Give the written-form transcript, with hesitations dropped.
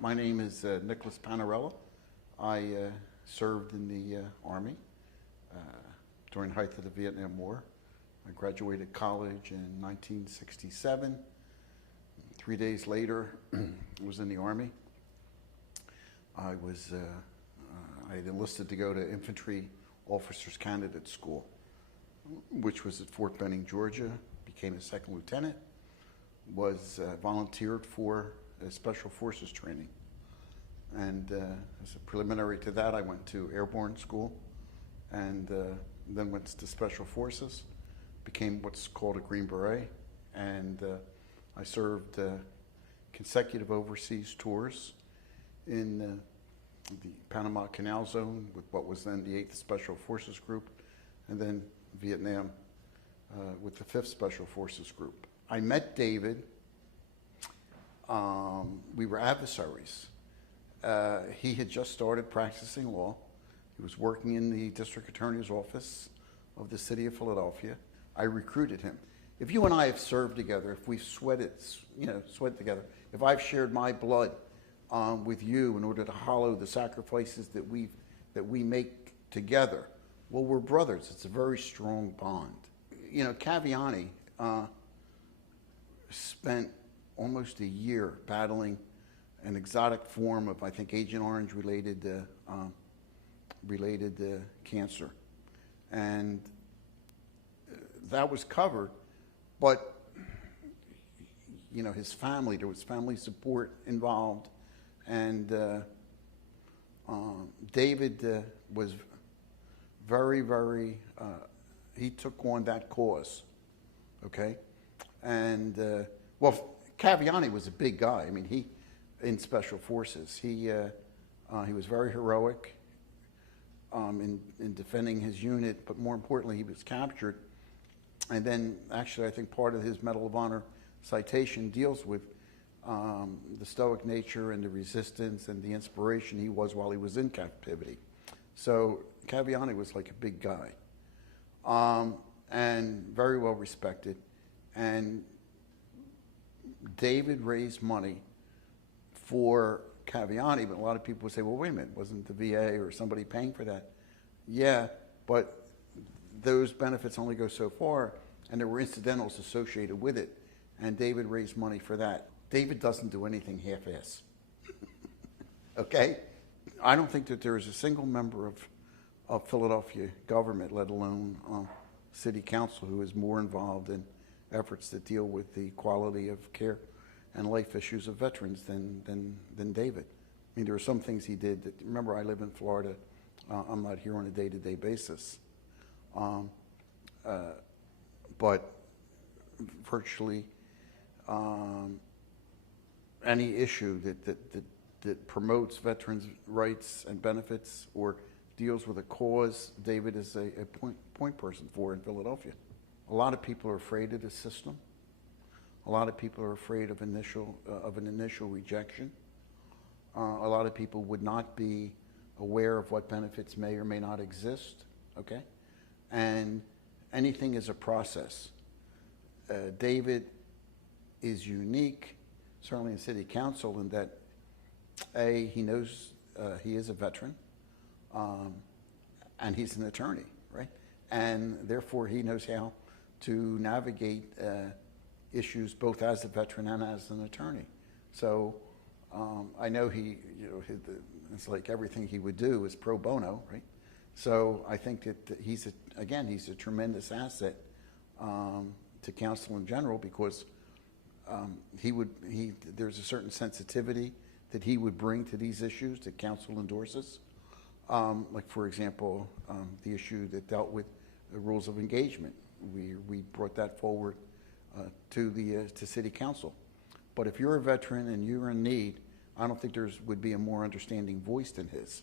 My name is Nicholas Panarello. I served in the Army during the height of the Vietnam War. I graduated college in 1967. 3 days later, I was in the Army. I had enlisted to go to Infantry Officers Candidate School, which was at Fort Benning, Georgia. Became a second lieutenant. Was volunteered for Special Forces training. And as a preliminary to that, I went to airborne school and then went to Special Forces, became what's called a Green Beret, and I served consecutive overseas tours in the Panama Canal Zone with what was then the 8th Special Forces Group, and then Vietnam with the 5th Special Forces Group. I met David. We were adversaries. He had just started practicing law. He was working in the district attorney's office of the city of Philadelphia. I recruited him. If you and I have served together, if we've sweated together, if I've shared my blood with you in order to hollow the sacrifices that we make together, well, we're brothers. It's a very strong bond. You know, Caviani spent almost a year battling an exotic form of, I think, Agent Orange related cancer, and that was covered. But you know, his family, there was family support involved, and David was very. He took on that cause, okay, and well, Caviani was a big guy. I mean, he in Special Forces, he was very heroic in defending his unit, but more importantly, he was captured. And then, actually, I think part of his Medal of Honor citation deals with the stoic nature and the resistance and the inspiration he was while he was in captivity. So Caviani was like a big guy, and very well respected. And David raised money for Caviani, but a lot of people would say, well, wait a minute, wasn't the VA or somebody paying for that? Yeah, but those benefits only go so far, and there were incidentals associated with it, and David raised money for that. David doesn't do anything half-ass, okay? I don't think that there is a single member of Philadelphia government, let alone city council, who is more involved in efforts to deal with the quality of care and life issues of veterans than David. I mean, there are some things he did that, remember, I live in Florida. I'm not here on a day-to-day basis. But virtually any issue that promotes veterans' rights and benefits or deals with a cause, David is a point person for in Philadelphia. A lot of people are afraid of the system. A lot of people are afraid of an initial rejection. A lot of people would not be aware of what benefits may or may not exist, okay? And anything is a process. David is unique, certainly in city council, in that, A, he knows he is a veteran, and he's an attorney, right? And therefore he knows how to navigate issues both as a veteran and as an attorney. So I know it's like everything he would do is pro bono, right? So I think that he's a tremendous asset to council in general, because there's a certain sensitivity that he would bring to these issues that council endorses. Like, for example, the issue that dealt with the rules of engagement. We brought that forward to city council. But if you're a veteran and you're in need, I don't think would be a more understanding voice than his.